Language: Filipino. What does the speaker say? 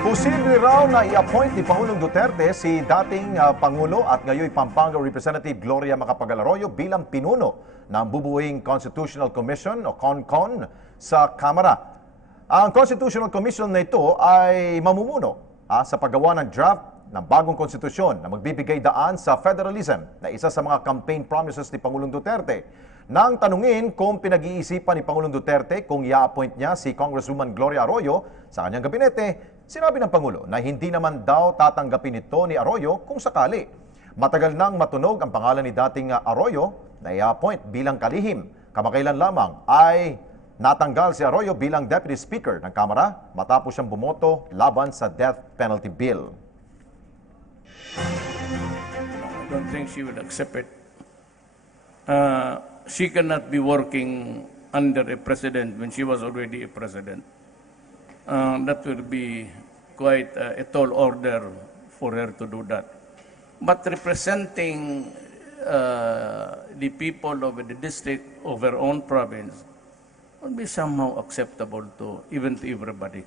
Posible raw na i-appoint ni Pangulong Duterte si dating Pangulo at ngayon Pampanga Representative Gloria Macapagal-Arroyo bilang pinuno ng bubuing Constitutional Commission o CONCON sa Kamara. Ang Constitutional Commission na ito ay mamumuno sa paggawa ng draft ng bagong konstitusyon na magbibigay daan sa federalism na isa sa mga campaign promises ni Pangulong Duterte. Nang tanungin kung pinag-iisipan ni Pangulong Duterte kung i-appoint niya si Congresswoman Gloria Arroyo sa kanyang gabinete, sinabi ng Pangulo na hindi naman daw tatanggapin ito ni Arroyo kung sakali. Matagal nang matunog ang pangalan ni dating Arroyo na i-appoint bilang kalihim. Kamakailan lamang ay natanggal si Arroyo bilang Deputy Speaker ng Kamara matapos siyang bumoto laban sa death penalty bill. I don't think she would accept it. She cannot be working under a president when she was already a president. That would be quite a tall order for her to do that. But representing the people of the district of her own province would be somehow acceptable to even to everybody.